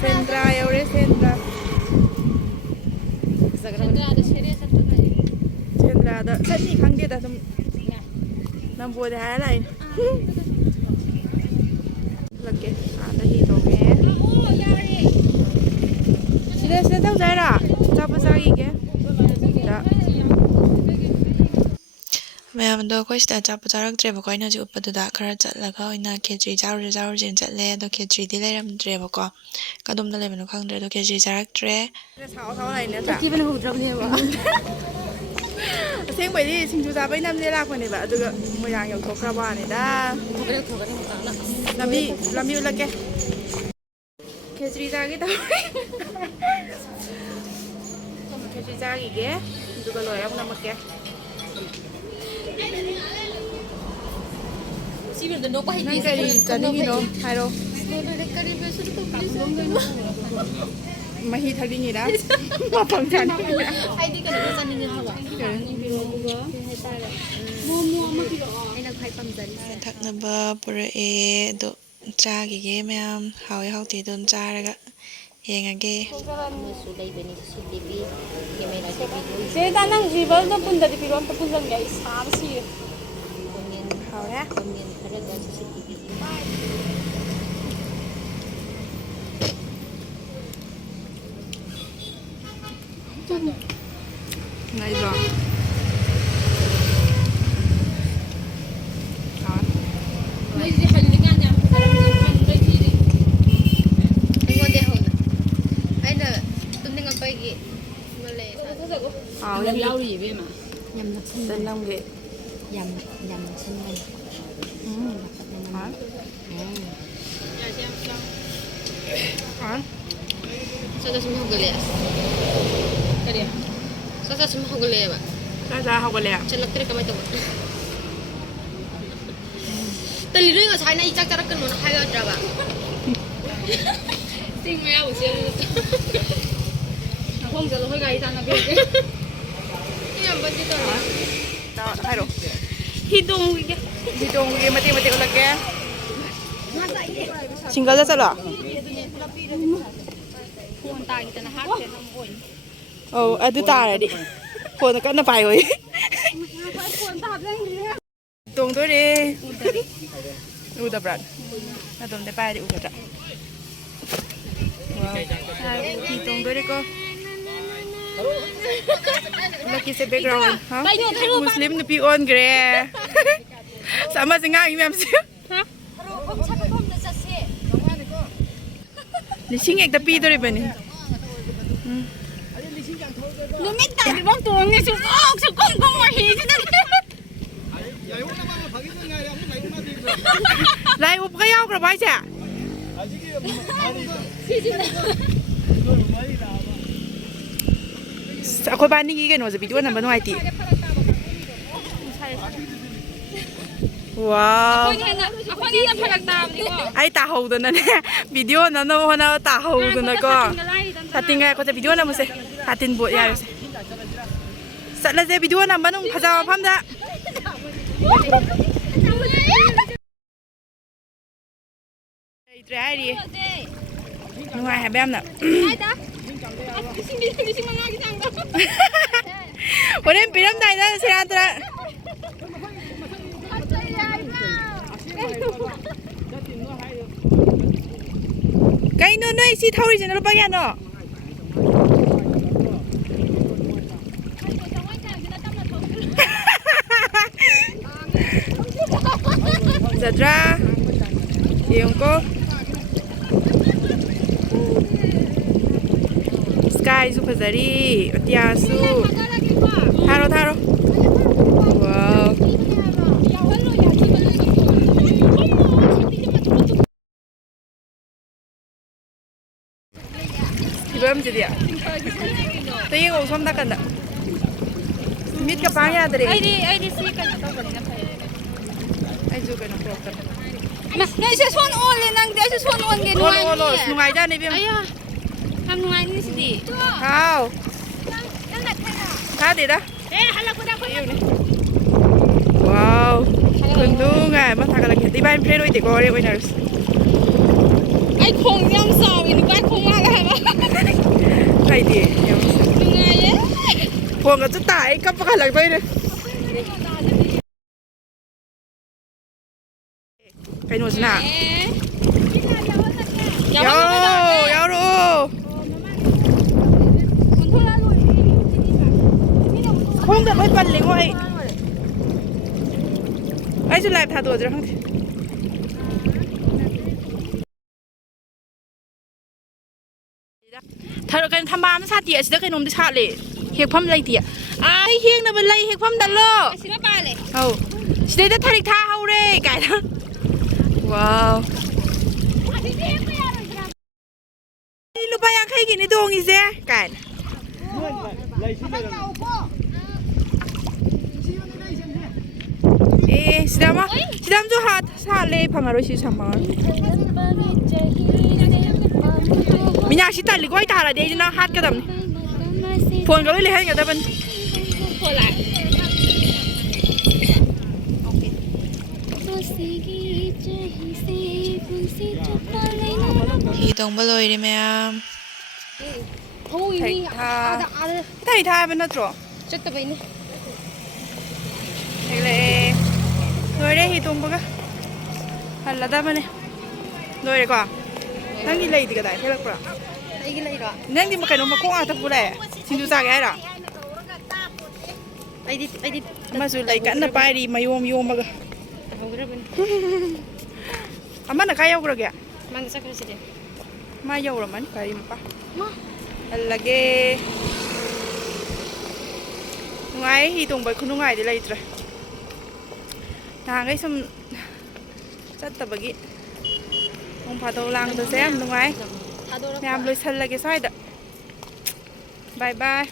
ꯁꯦꯟꯗ꯭ꯔꯥ ꯌꯧꯔꯦ ꯁꯦꯟꯗ꯭ꯔꯥ ꯁꯦꯟꯗ꯭ꯔꯥꯗ ꯆꯠꯅꯤ ꯈꯪꯗꯦꯗ ꯑꯗꯨꯝ ꯅꯝꯕꯣꯗ ꯍꯥꯏꯔ ꯂꯥꯛꯏꯅꯦ ꯂꯛꯀꯦ ꯑꯥꯗ ꯍꯤ ꯇꯣꯡꯉꯦ ꯁꯤꯗ ꯁꯤꯗ ꯇꯧꯖꯥꯏꯔꯣ ꯑꯆꯥꯄꯣꯠ ꯆꯥꯈꯤꯒꯦ ꯁꯤꯗ ꯃꯌꯥꯝꯗꯣ ꯑꯩꯈꯣꯏ ꯁꯤꯗ ꯑꯆꯥꯄꯣꯠ ꯆꯥꯔꯛꯇ꯭ꯔꯦꯕꯀꯣ ꯑꯩꯅ ꯍꯧꯖꯤꯛ ꯎꯠꯄꯗꯨꯗ ꯈꯔ ꯆꯠꯂꯒ ꯑꯣꯏꯅ ꯈꯦꯆ꯭ꯔꯤ ꯆꯥꯔꯨꯁꯦꯅ ꯆꯠꯂꯦ ꯑꯗꯣ ꯈꯦꯆ꯭ꯔꯤꯗꯤ ꯂꯩꯔꯝꯗ꯭ꯔꯦꯕꯀꯣ ꯀꯗꯣꯝꯗ ꯂꯩꯕꯅꯣ ꯈꯪꯗ꯭ꯔꯦ ꯑꯗꯣ ꯈꯦꯆ꯭ꯔꯤ ꯆꯥꯔꯛꯇ꯭ꯔꯦ ꯆꯠꯈꯤꯕꯅ ꯍꯧꯗ꯭ꯔꯕꯅꯦꯕ ꯑꯁꯦꯡꯕꯩꯗꯤ ꯁꯤꯡꯖꯨ ꯆꯥꯕꯩ ꯅꯝꯅꯦ ꯂꯥꯛꯄꯅꯦꯕ ꯑꯗꯨꯒ ꯃꯣꯏꯔꯥꯡ ꯌꯧꯊꯣꯛꯈ꯭ꯔꯕ ꯋꯥꯅꯤꯗ ꯂꯝꯕꯤ ꯎꯠꯂꯛꯀꯦ ꯈꯦꯆ꯭ꯔꯤ ꯆꯥꯒꯦ ꯇꯧꯔꯤ ꯈꯦꯆ꯭ꯔꯤ ꯆꯥꯈꯤꯒꯦ ꯑꯗꯨꯒ ꯂꯣꯏꯔ ꯑꯃꯨꯛ ꯅꯝꯃꯛꯀꯦ ꯅꯪ ꯀꯔꯤ ꯆꯥꯅꯤꯡꯉꯤꯅꯣ ꯍꯥꯏꯔꯣ ꯃꯍꯤ ꯊꯛꯅꯤꯡꯉꯤꯔꯥ ꯃꯐꯝ ꯆꯥꯅꯤꯡꯉꯤꯔꯥ ꯑꯩꯗꯤ ꯀꯩꯅꯣ ꯆꯥꯅꯤꯡꯉꯦ ꯍꯥꯏꯕ ꯑꯗꯨꯒ ꯃꯣꯃꯣ ꯑꯃ ꯄꯤꯔꯛꯑꯣ ꯑꯩꯅ ꯈ꯭ꯋꯥꯏ ꯄꯥꯝꯖꯔꯤꯁꯦ ꯊꯛꯅꯕ ꯄꯨꯔꯛꯑꯦ ꯑꯗꯣ ꯆꯥꯈꯤꯒꯦ ꯃꯌꯥꯝ ꯍꯥꯎꯋꯦ ꯍꯥꯎꯇꯦ ꯑꯗꯨꯝ ꯆꯥꯔꯒ ꯌꯦꯡꯉꯒꯦ ꯑꯃꯁꯨ ꯂꯩꯕꯅꯤ ꯁꯤꯁꯤꯇꯤꯚꯤ ꯀꯦꯃꯦꯔꯥ ꯇꯤꯚꯤ ꯆꯦꯗ ꯅꯪ ꯔꯤꯕꯔꯗꯣ ꯄꯨꯟꯗꯗꯤ ꯄꯤꯔꯣ ꯑꯝꯇ ꯄꯨꯟꯖꯟꯒꯦ ꯑꯩ ꯁꯥꯕ ꯁꯤꯔꯦ ꯍꯥꯎꯔꯦ ꯀꯣꯟꯌꯦꯟ ꯈꯔꯒ ꯁꯤꯁꯤꯇꯤꯚꯤ ꯅꯩꯗ꯭ꯔꯣ ꯃꯣꯏꯁꯦ ꯍꯜꯂꯤꯀꯥꯟꯗ ꯌꯥꯝ ꯐꯖꯔꯝꯅꯤ ꯍꯟꯕꯩ ꯊꯤꯔꯤ ꯑꯩꯉꯣꯟꯗꯩ ꯍꯧꯅ ꯑꯩꯅ ꯇꯨꯝꯅꯤꯡꯉꯛꯄꯒꯤ ꯍꯥꯎꯋꯦ ꯌꯥꯝ ꯌꯥꯎꯔꯤ ꯏꯕꯦꯝꯃ ꯌꯥꯝ ꯅꯛꯁꯟꯕꯅꯤ ꯆꯠꯂꯝꯒꯦ ꯌꯥꯝ ꯅꯛꯁꯟꯕꯅꯤ ꯍꯥꯎꯋꯦ ꯌꯥꯁꯦ ꯌꯥꯝ ꯆꯥꯎ ꯍꯥꯎꯋꯦ ꯆꯥꯛꯆꯥ ꯁꯨꯝ ꯍꯧꯒꯠꯂꯛꯑꯦ ꯀꯔꯤ ꯆꯥꯛꯆꯥ ꯁꯨꯝ ꯍꯧꯒꯠꯂꯛꯑꯦꯕ ꯆꯥ ꯍꯧꯒꯠꯂꯦ ꯆꯠꯂꯛꯇ꯭ꯔꯦ ꯀꯃꯥꯏꯅ ꯇꯧꯕ ꯇꯜꯂꯤ ꯅꯣꯏ ꯉꯁꯥꯏꯅ ꯑꯩ ꯆꯥꯛ ꯆꯥꯔꯛꯀꯅꯣꯅ ꯍꯥꯏꯒꯗ꯭ꯔꯕ ꯆꯤꯡ ꯃꯌꯥꯕꯨ ꯆꯦꯜꯂꯨ ꯅꯈꯣꯡ ꯆꯠꯂꯣ ꯑꯩꯈꯣꯏ ꯒꯥꯔꯤ ꯇꯥꯟꯅꯕꯤꯔꯒꯦ ꯌꯥꯝ ꯕꯟꯗꯤ ꯇꯧꯔꯦ ꯍꯥꯏꯔꯣ ꯍꯤ ꯇꯣꯡꯉꯨꯈꯤꯒꯦ ꯍꯤ ꯇꯣꯡꯕꯒꯤ ꯃꯇꯦꯛ ꯃꯇꯦꯛ ꯎꯠꯂꯛꯀꯦ ꯁꯤꯡꯒꯜꯗ ꯆꯠꯂꯣ ꯐꯣꯟ ꯇꯥꯈꯤꯗꯅ ꯍꯥꯠꯈ꯭ꯔꯦ ꯅꯪ ꯑꯣꯏꯅꯤ ꯑꯧ ꯑꯗꯨ ꯇꯥꯔꯗꯤ ꯐꯣꯟꯗꯣ ꯀꯟꯅ ꯄꯥꯏꯌꯣ ꯐꯣꯟ ꯇ ꯍꯥꯞꯆꯟꯈ꯭ꯔꯦ ꯇꯣꯡꯗꯣꯔꯦ ꯎꯗꯕ꯭ꯔꯥ ꯑꯗꯣꯝꯗꯩ ꯄꯥꯏꯔꯗꯤ ꯎꯒꯗ꯭ꯔꯥ ꯍꯤ ꯇꯣꯡꯗꯣꯔꯦꯀꯣ ꯂꯛꯀꯤꯁꯦ ꯕꯦꯛꯒ꯭ꯔꯥꯎꯟ ꯃꯨꯁꯂꯤꯝ ꯅꯨꯄꯤ ꯑꯣꯟꯈ꯭ꯔꯦ ꯑꯃꯁꯦ ꯉꯥꯡꯉꯤ ꯃꯌꯥꯝꯁꯦ ꯂꯤꯁꯤꯡ ꯍꯦꯛꯇ ꯄꯤꯗꯣꯔꯤꯕꯅꯤ ꯅꯨꯃꯤꯠ ꯇꯥꯗ꯭ꯔꯤꯐꯥꯎ ꯇꯣꯡꯉꯦ ꯁꯨꯀꯨꯝ ꯀꯨꯝꯃꯣꯏ ꯍꯤꯁꯤꯗ ꯂꯥꯏ ꯎꯞꯄꯒ ꯌꯥꯎꯈ꯭ꯔꯕ ꯍꯥꯏꯁꯦ ꯑꯩꯈꯣꯏ ꯕꯥꯅꯤꯒꯤ ꯀꯩꯅꯣꯁꯦ ꯚꯤꯗꯤꯑꯣ ꯅꯝꯕ ꯅꯨꯡꯉꯥꯏꯇꯦ ꯋꯥꯎ ꯑꯩꯈꯣꯏꯅ ꯍꯦꯟꯅ ꯐꯔꯛ ꯇꯥꯕꯅꯤꯀꯣ ꯑꯩ ꯇꯥꯍꯧꯗꯅꯅꯦ ꯚꯤꯗꯤꯑꯣ ꯅꯝꯅꯕ ꯍꯣꯠꯅꯕ ꯇꯥꯍꯧꯗꯅꯀꯣ ꯁꯥꯇꯤꯟ ꯉꯥꯏꯈꯣꯁꯦ ꯚꯤꯗꯤꯑꯣ ꯅꯝꯃꯨꯁꯦ ꯁꯥꯇꯤꯟ ꯕꯣꯠ ꯌꯥꯔꯁꯦ ꯆꯠꯂꯁꯦ ꯚꯤꯗꯤꯑꯣ ꯅꯝꯕ ꯅꯨꯡ ꯐꯖꯕ ꯃꯐꯝꯗ ꯂꯩꯇ꯭ꯔꯦ ꯍꯥꯏꯔꯤꯌꯦ ꯅꯨꯡꯉꯥꯏ ꯍꯥꯏꯕ ꯌꯥꯝꯅ ꯂꯤꯁꯤꯡ ꯃꯉꯥꯒꯤ ꯆꯥꯡꯗ ꯍꯣꯔꯦꯟ ꯄꯤꯔꯝꯗꯥꯏꯗ ꯁꯦꯔꯥꯟ ꯇꯨꯔꯥꯟ ꯀꯩꯅꯣ ꯅꯣꯏ ꯁꯤ ꯊꯧꯔꯤꯁꯤꯅ ꯂꯨꯄꯥ ꯀꯌꯥꯅꯣ ꯐꯖꯗ꯭ꯔꯥ ꯌꯦꯡꯉꯨꯀꯣ ꯁ꯭ꯀꯥꯏꯁꯨ ꯐꯖꯔꯤ ꯑꯇꯤꯌꯥꯁꯨ ꯊꯥꯔꯣ ꯊꯥꯔꯣ ꯋꯥꯎ ꯐꯤꯕꯝꯁꯤꯗꯤ ꯌꯦꯡꯉꯣ ꯁꯣꯝ ꯅꯥꯀꯟꯗ ꯃꯤꯠꯀ ꯄꯥꯡ ꯌꯥꯗ꯭ꯔꯦ ꯑꯩꯗꯤ ꯁꯤ ꯀꯩꯅꯣ ꯇꯧꯕꯅꯤꯅ ꯐꯩ ꯑꯩꯁꯨ ꯀꯩꯅꯣ ꯄꯨꯔꯛꯇꯕ ꯅꯪꯁꯦ ꯁꯣꯟ ꯑꯣꯜꯂꯦ ꯅꯪꯗꯤ ꯑꯩꯁꯨ ꯁꯣꯟ ꯑꯣꯟꯒꯦ ꯑꯣꯜꯂꯣ ꯅꯨꯡꯉꯥꯏꯅꯤꯌꯦ ꯅꯨꯡꯉꯥꯏꯖꯥꯅꯤ ꯏꯕꯦꯝꯃ ꯑꯌꯥ ꯌꯥꯝ ꯅꯨꯡꯉꯥꯏꯅꯤ ꯁꯤꯗꯤ ꯍꯥꯎ ꯊꯥꯗꯦꯗ ꯍꯜꯂꯛꯄꯗ ꯑꯩꯈꯣꯏ ꯋꯥꯎ ꯈꯨꯅꯨꯡꯉꯥꯏ ꯑꯃ ꯊꯥꯒꯠꯂꯛꯀꯦ ꯏꯕꯥꯏꯅꯤ ꯐ꯭ꯔꯦꯟ ꯑꯣꯏꯗꯦꯀꯣ ꯍꯣꯔꯦꯟ ꯑꯣꯏꯅꯔꯁꯤ ꯑꯩ ꯈꯣꯡꯁꯦ ꯌꯥꯝ ꯆꯥꯎꯋꯤ ꯅꯨꯄꯥ ꯐꯣꯟꯒ ꯆꯠꯇ ꯑꯩ ꯀꯞꯄ ꯍꯜꯂꯛꯇꯣꯏꯅꯦ ꯀꯩꯅꯣꯁꯤꯅ ꯌꯥꯎꯔꯣ ꯈꯣꯡꯗ ꯂꯣꯏ ꯄꯜꯂꯦꯉꯣ ꯑꯩꯁꯨ ꯂꯥꯏꯚ ꯊꯥꯗꯣꯛꯑꯁꯤꯔ ꯈꯪꯗꯦ ꯀꯩꯅꯣ ꯊꯝꯕꯥꯜ ꯑꯃ ꯁꯥꯠꯇꯦ ꯑꯁꯤꯗ ꯀꯩꯅꯣꯝꯗꯤ ꯁꯥꯠꯂꯦ ꯍꯦꯛꯐꯝ ꯂꯩꯇꯦ ꯑꯩ ꯍꯦꯛꯅꯕ ꯂꯩ ꯍꯦꯛꯐꯝ ꯗꯜꯂꯣ ꯑꯁꯤꯗ ꯄꯥꯜꯂꯦ ꯑꯧ ꯁꯤꯗꯩꯗ ꯊꯔꯤꯛ ꯊꯥ ꯍꯧꯔꯦ ꯀꯥꯏꯅ ꯋꯥꯎ ꯂꯨꯄꯥ 50ꯒꯤꯅꯤ ꯇꯣꯡꯉꯤꯁꯦ ꯀꯥꯏꯅ sida amsu sale phangaro si samar minya si tali koi tara de na hat ka dam phone ga le hai ga daban hi tong ba loi mayam thai tha ba na tro Chatta baini. Loi hi tong ba ga halla da bane loi ko nangi lei diga dai helak pra Aigi lai ra. nangi ma kai no ma ko ata pu le sinju sa ga ra Aidi ma su lai kan na pai ri mayom yom ba ga haugra bani. ama na kai yaw ga Mang sakra side. ma yaw ra man pai ma pa allage ngai hi tong ba khunu ngai di lai tra ta ngai sum chat ta bagi ong pha do lang do sem ngai Adora. yam loi sal lage sai da bye bye